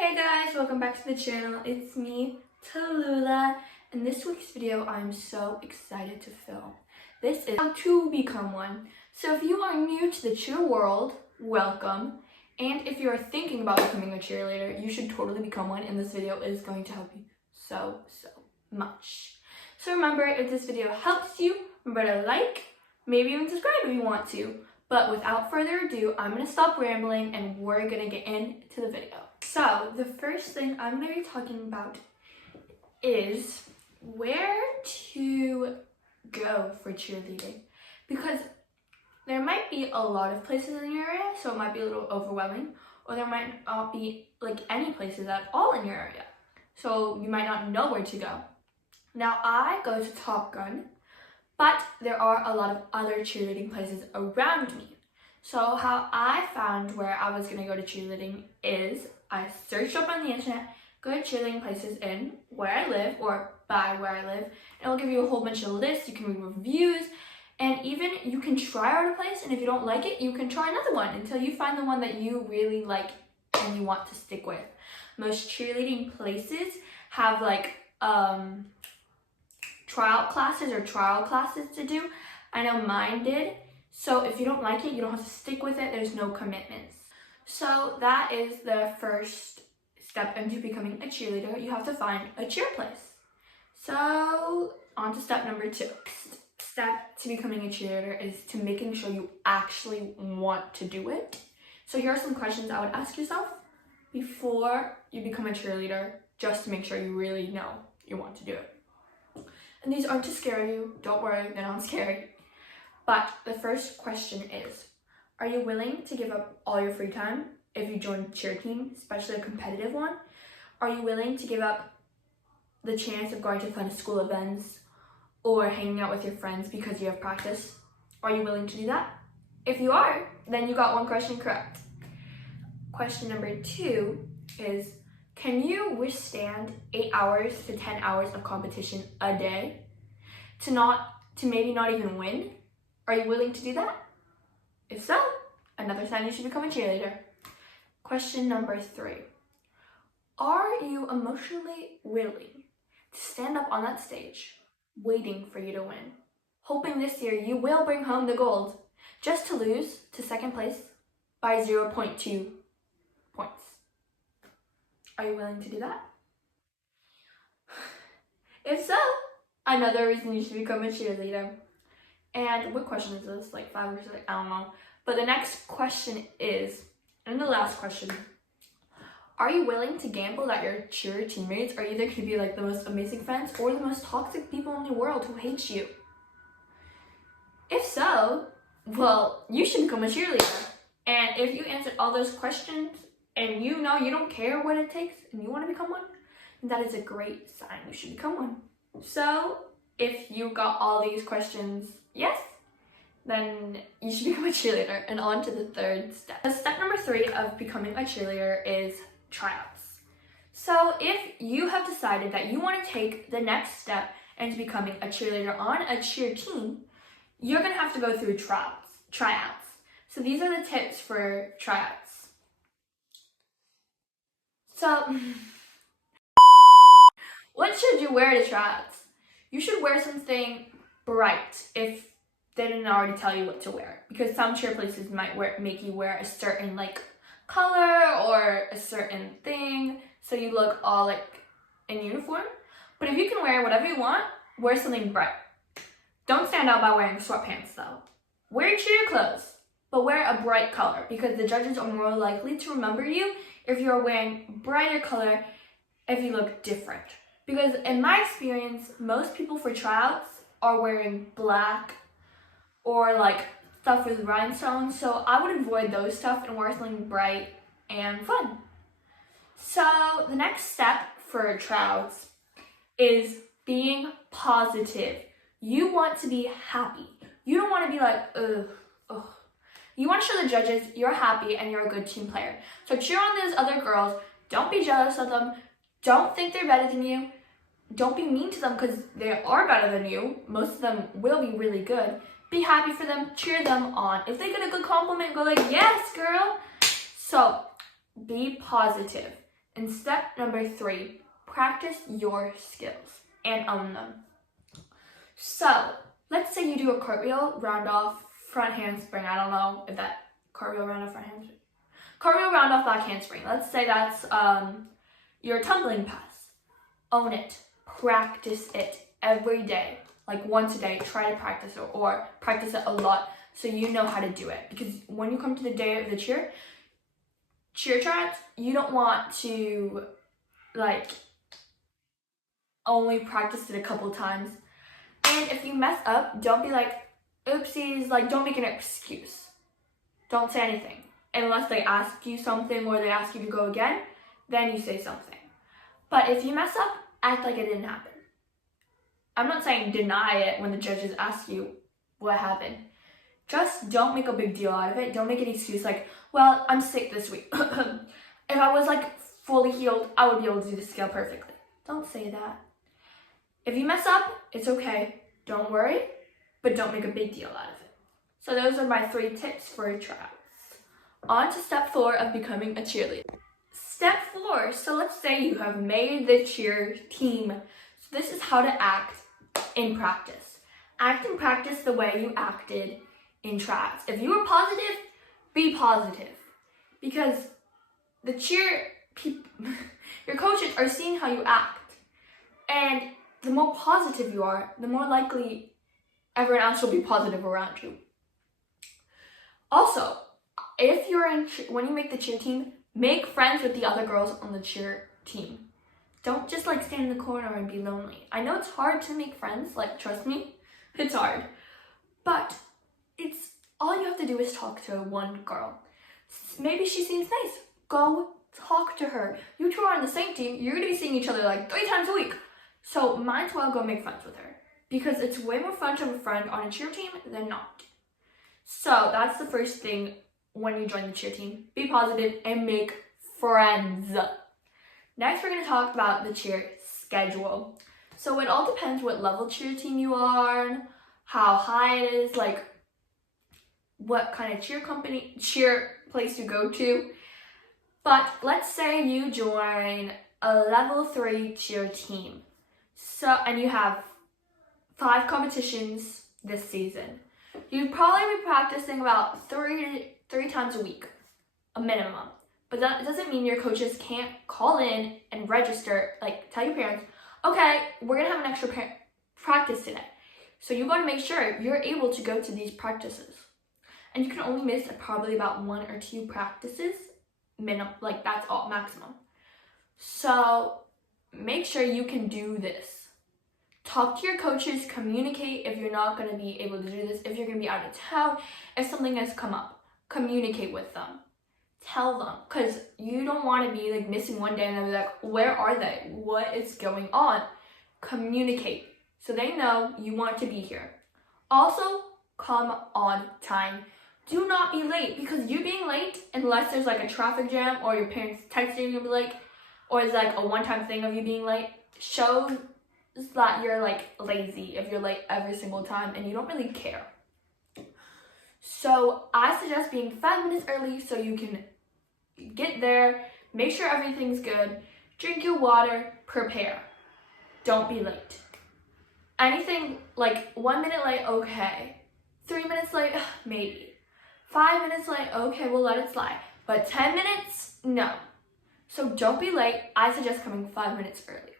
Hey guys, welcome back to the channel. It's me, Tallulah, and this week's video I'm so excited to film. This is how to become one. So if you are new to the cheer world, welcome. And if you're thinking about becoming a cheerleader, you should totally become one, and this video is going to help you so much. So remember, if this video helps you, remember to like, maybe even subscribe if you want to. But without further ado, I'm going to stop rambling and we're going to get into the video. So the first thing I'm going to be talking about is where to go for cheerleading. Because there might be a lot of places in your area, so it might be a little overwhelming. Or there might not be like any places at all in your area. So you might not know where to go. Now I go to Top Gun. But there are a lot of other cheerleading places around me. So how I found where I was going to go to cheerleading is I searched up on the internet good cheerleading places in where I live or by where I live. And it'll give you a whole bunch of lists. You can read reviews. And even you can try out a place. And if you don't like it, you can try another one until you find the one that you really like and you want to stick with. Most cheerleading places have like trial classes to do. I know mine did. So if you don't like it, you don't have to stick with it. There's no commitments. So that is the first step into becoming a cheerleader. You have to find a cheer place. So on to step number 2. Step to becoming a cheerleader is to making sure you actually want to do it. So here are some questions I would ask yourself before you become a cheerleader, just to make sure you really know you want to do it. And these aren't to scare you. Don't worry, they're not scary. But the first question is, are you willing to give up all your free time if you join a cheer team, especially a competitive one? Are you willing to give up the chance of going to fun school events or hanging out with your friends because you have practice? Are you willing to do that? If you are, then you got one question correct. Question number 2 is, can you withstand 8 hours to 10 hours of competition a day to maybe not even win? Are you willing to do that? If so, another sign you should become a cheerleader. Question number 3. Are you emotionally willing to stand up on that stage, waiting for you to win, hoping this year you will bring home the gold, just to lose to second place by 0.2 points? Are you willing to do that? If so, another reason you should become a cheerleader. And what question is this? Like 5 or 6? I don't know. But the next question is, and the last question, are you willing to gamble that your cheer teammates are either going to be like the most amazing friends or the most toxic people in the world who hate you? If so, well, you should become a cheerleader. And if you answered all those questions and you know you don't care what it takes and you want to become one, then that is a great sign you should become one. So if you got all these questions yes, then you should become a cheerleader. And on to the third step. So step number 3 of becoming a cheerleader is tryouts. So if you have decided that you want to take the next step into becoming a cheerleader on a cheer team, you're going to have to go through tryouts. So these are the tips for tryouts. So what should you wear to tryouts? You should wear something bright if they didn't already tell you what to wear, because some cheer places might make you wear a certain like color or a certain thing so you look all like in uniform. But if you can wear whatever you want, wear something bright. Don't stand out by wearing sweatpants though. Wear cheer clothes, but wear a bright color, because the judges are more likely to remember you if you're wearing brighter color if you look different. Because in my experience, most people for tryouts are wearing black or like stuff with rhinestones. So I would avoid those stuff and wear something bright and fun. So the next step for tryouts is being positive. You want to be happy. You don't want to be like, ugh. You want to show the judges you're happy and you're a good team player. So cheer on those other girls. Don't be jealous of them. Don't think they're better than you. Don't be mean to them because they are better than you. Most of them will be really good. Be happy for them. Cheer them on. If they get a good compliment, go like, yes, girl. So be positive. And step number 3, practice your skills and own them. So let's say you do a cartwheel, round off, front handspring. I don't know if that cartwheel, round off, front handspring. Cartwheel, round off, back handspring. Let's say that's your tumbling pass. Own it. Practice it every day. Like once a day, try to practice it or practice it a lot so you know how to do it. Because when you come to the day of the cheer tryouts, you don't want to like only practice it a couple times. And if you mess up, don't be like, oopsies, like don't make an excuse. Don't say anything. Unless they ask you something or they ask you to go again, then you say something. But if you mess up, act like it didn't happen. I'm not saying deny it when the judges ask you what happened. Just don't make a big deal out of it. Don't make an excuse like, well, I'm sick this week. If I was like fully healed, I would be able to do the scale perfectly. Don't say that. If you mess up, it's okay. Don't worry, but don't make a big deal out of it. So those are my 3 tips for tryouts. On to step 4 of becoming a cheerleader. Step 4, so let's say you have made the cheer team. So this is how to act in practice. Act in practice the way you acted in tryouts. If you were positive, be positive. Because the your coaches are seeing how you act. And the more positive you are, the more likely everyone else will be positive around you. Also, if you're when you make the cheer team, make friends with the other girls on the cheer team. Don't just like stand in the corner and be lonely. I know it's hard to make friends, like trust me, it's hard. But it's all you have to do is talk to one girl. Maybe she seems nice. Go talk to her. You two are on the same team. You're gonna be seeing each other like 3 times a week. So might as well go make friends with her. Because it's way more fun to have a friend on a cheer team than not. So that's the first thing when you join the cheer team. Be positive and make friends. Next, we're going to talk about the cheer schedule. So it all depends what level cheer team you are on, how high it is, like what kind of cheer place you go to. But let's say you join a level 3 cheer team. And you have 5 competitions this season. You'd probably be practicing about three times a week, a minimum. But that doesn't mean your coaches can't call in and register, like tell your parents, okay, we're gonna have an extra practice today. So you gotta make sure you're able to go to these practices. And you can only miss probably about 1 or 2 practices, minimum, like that's all maximum. So make sure you can do this. Talk to your coaches, communicate if you're not going to be able to do this, if you're going to be out of town, if something has come up, communicate with them. Tell them, because you don't want to be like missing one day and they'll be like, where are they? What is going on? Communicate so they know you want to be here. Also, come on time. Do not be late, because you being late, unless there's like a traffic jam or your parents texting you to be late, or it's like a one-time thing of you being late, shows that you're like lazy if you're late every single time and you don't really care. So I suggest being 5 minutes early so you can get there, make sure everything's good, drink your water, prepare. Don't be late. Anything like 1 minute late, okay. 3 minutes late, maybe. 5 minutes late, okay, we'll let it slide. But 10 minutes, no. So don't be late. I suggest coming 5 minutes early.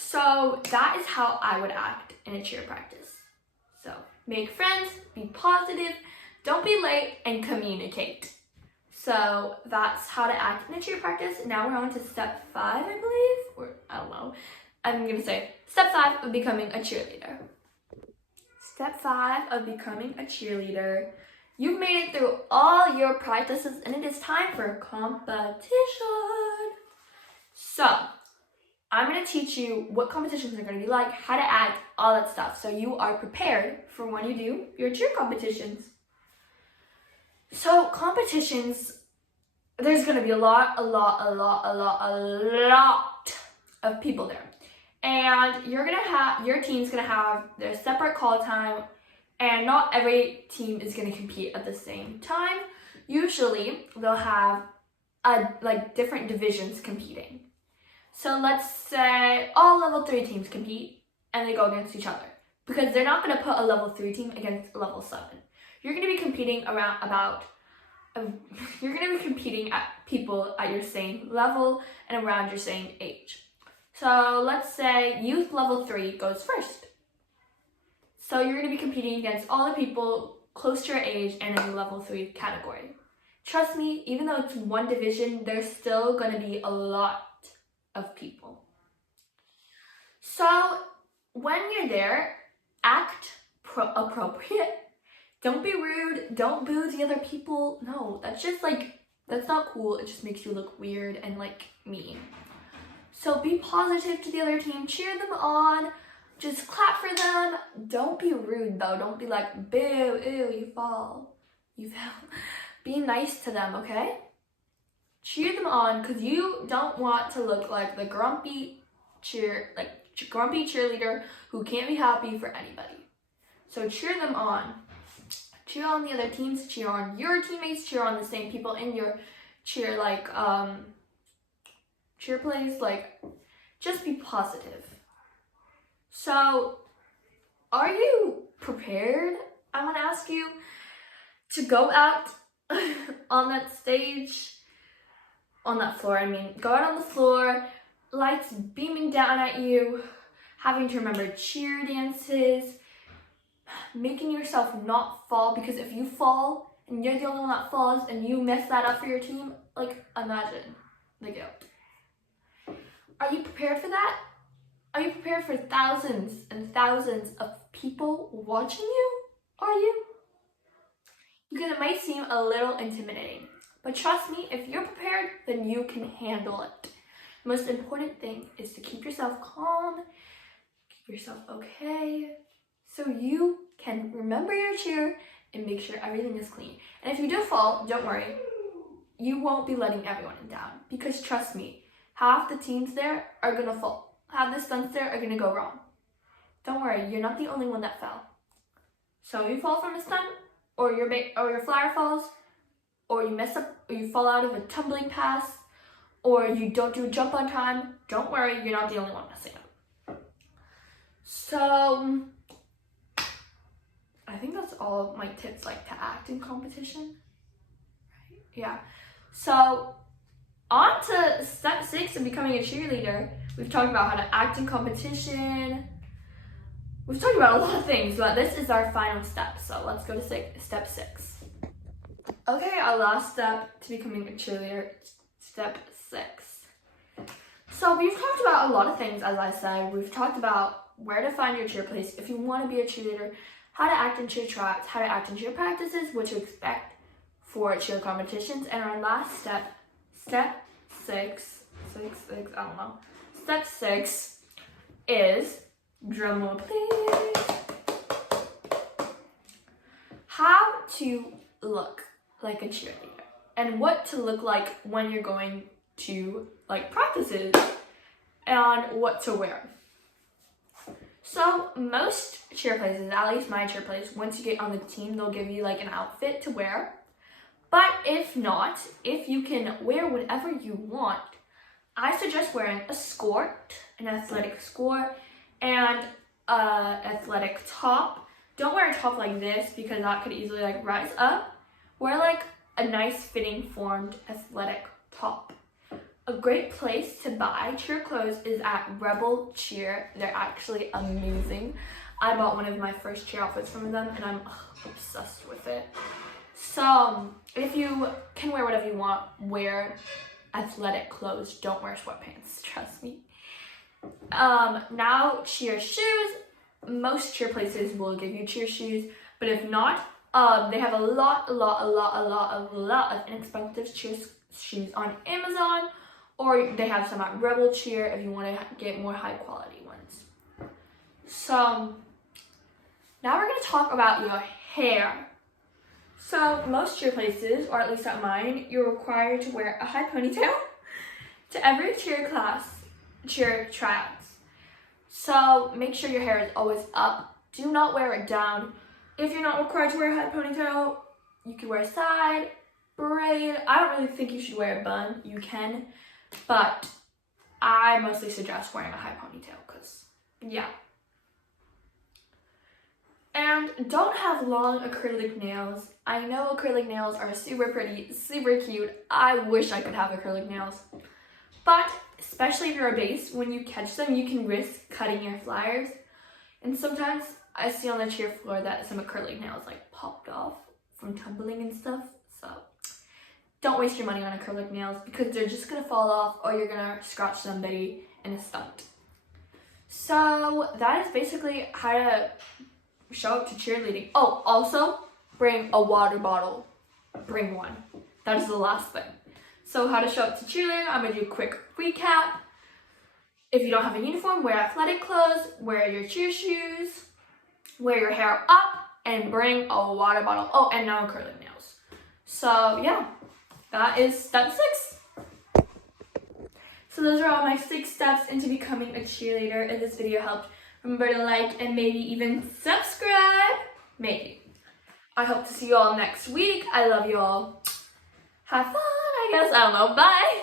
So that is how I would act in a cheer practice. So make friends, be positive, don't be late, and communicate. So that's how to act in a cheer practice. Now we're on to step 5, I believe, or I don't know. I'm gonna say step 5 of becoming a cheerleader. Step 5 of becoming a cheerleader. You've made it through all your practices and it is time for competition. So I'm going to teach you what competitions are going to be like, how to act, all that stuff, so you are prepared for when you do your cheer competitions. So competitions, there's going to be a lot of people there. And your team's going to have their separate call time, and not every team is going to compete at the same time. Usually they'll have like different divisions competing. So let's say all level 3 teams compete and they go against each other, because they're not going to put a level 3 team against a level 7. You're going to be competing you're going to be competing at people at your same level and around your same age. So let's say youth level 3 goes first. So you're going to be competing against all the people close to your age and in the level 3 category. Trust me, even though it's one division, there's still going to be a lot of people. So when you're there, act appropriate. Don't be rude. Don't boo the other people. No, that's not cool. It just makes you look weird and like mean. So be positive to the other team. Cheer them on. Just clap for them. Don't be rude though. Don't be like, boo, ew, you fall. You fell. Be nice to them, okay? Cheer them on, because you don't want to look like the grumpy cheerleader who can't be happy for anybody. So cheer them on. Cheer on the other teams, cheer on your teammates, cheer on the same people in your cheer plays, just be positive. So, are you prepared? I want to ask you to go out on that stage, on that floor, go out on the floor, lights beaming down at you, having to remember cheer dances, making yourself not fall, because if you fall and you're the only one that falls and you mess that up for your team, imagine the guilt. Are you prepared for that? Are you prepared for thousands and thousands of people watching you? Are you? Because it might seem a little intimidating, but trust me, if you're prepared, then you can handle it. The most important thing is to keep yourself calm, keep yourself okay, so you can remember your cheer and make sure everything is clean. And if you do fall, don't worry. You won't be letting everyone down, because trust me, half the teams there are gonna fall. Half the stunts there are gonna go wrong. Don't worry, you're not the only one that fell. So if you fall from a stunt, or your flyer falls, or you mess up, or you fall out of a tumbling pass, or you don't do a jump on time, don't worry, you're not the only one messing up. So I think that's all of my tips to act in competition. Right? Yeah. So on to step 6 of becoming a cheerleader. We've talked about how to act in competition. We've talked about a lot of things, but this is our final step. So let's go to step 6. Okay, our last step to becoming a cheerleader, step 6. So we've talked about a lot of things, as I said. We've talked about where to find your cheer place if you want to be a cheerleader, how to act in cheer tryouts, how to act in cheer practices, what to expect for cheer competitions, and our last step, step 6, Step 6 is, drumroll please, how to look like a cheerleader and what to look like when you're going to practices and what to wear. So most cheer places, at least my cheer place, once you get on the team, they'll give you an outfit to wear. But if not, if you can wear whatever you want, I suggest wearing a skirt, an athletic skirt, and an athletic top. Don't wear a top like this, because that could easily rise up. Wear a nice fitting formed athletic top. A great place to buy cheer clothes is at Rebel Cheer. They're actually amazing. I bought one of my first cheer outfits from them, and I'm obsessed with it. So if you can wear whatever you want, wear athletic clothes. Don't wear sweatpants, trust me. Now cheer shoes. Most cheer places will give you cheer shoes, but if not, they have a lot of inexpensive cheer shoes on Amazon, or they have some at Rebel Cheer if you want to get more high quality ones. So now we're going to talk about your hair. So most cheer places, or at least at mine, you're required to wear a high ponytail to every cheer tryouts. So make sure your hair is always up. Do not wear it down. If you're not required to wear a high ponytail, you can wear a side. braid. I don't really think you should wear a bun. You can, but I mostly suggest wearing a high ponytail because, yeah. And don't have long acrylic nails. I know acrylic nails are super pretty, super cute. I wish I could have acrylic nails. But especially if you're a base, when you catch them, you can risk cutting your flyers. And sometimes I see on the cheer floor that some acrylic nails like popped off from tumbling and stuff. So don't waste your money on acrylic nails because they're just gonna fall off or you're gonna scratch somebody in a stunt. So that is basically how to show up to cheerleading. Oh, also bring a water bottle. Bring one. That is the last thing. So how to show up to cheerleading, I'm gonna do a quick recap. If you don't have a uniform, wear athletic clothes, wear your cheer shoes, wear your hair up, and bring a water bottle. Oh, and no acrylic nails. So yeah, that is step 6. So those are all my 6 steps into becoming a cheerleader. If this video helped, remember to like and maybe even subscribe. Maybe. I hope to see you all next week. I love you all. Have fun, I guess. I don't know. Bye.